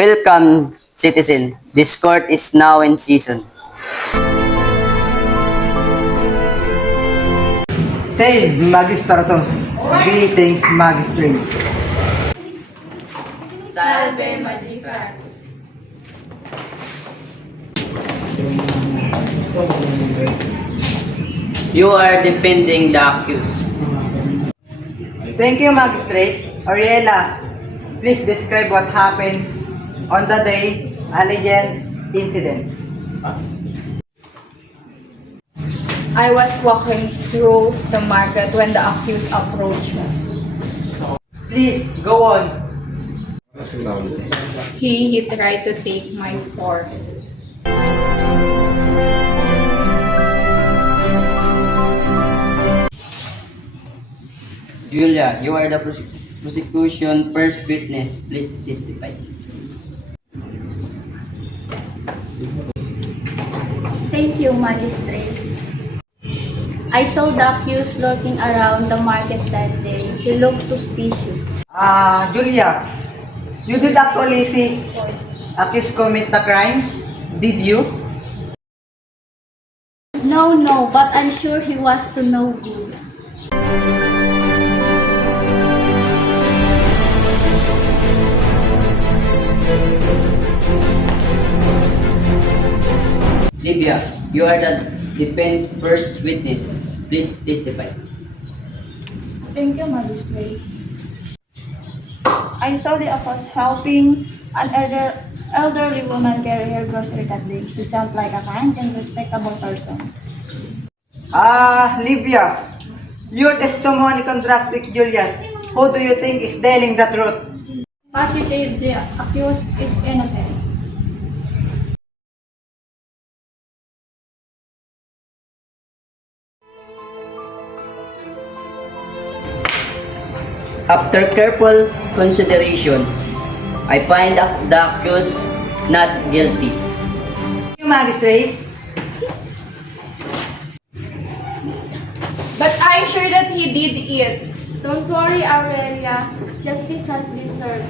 Welcome, citizen. This court is now in session. Save Magistratos. Greetings, Magistrate. Salve Magistratus. You are defending the accused. Thank you, Magistrate. Ariela, please describe what happened on the day alleged incident. I was walking through the market when the accused approached me. Please, go on. He tried to take my purse. Julia, you are the prosecution first witness. Please testify. Thank you, Magistrate. I saw the accused lurking around the market that day. He looked suspicious. Julia, you did actually see accused commit the crime? Did you? No, but I'm sure he was to no good. Livia, you are the defense first witness. Please testify. Thank you, Magistrate. I saw the accused helping an elderly woman carry her grocery that day. He sounded like a kind and respectable person. Livia, your testimony contradicts Julia's. Who do you think is telling the truth? Positive, the accused is innocent. After careful consideration, I find the accused not guilty. Thank you, Magistrate. But I'm sure that he did it. Don't worry, Aurelia. Justice has been served.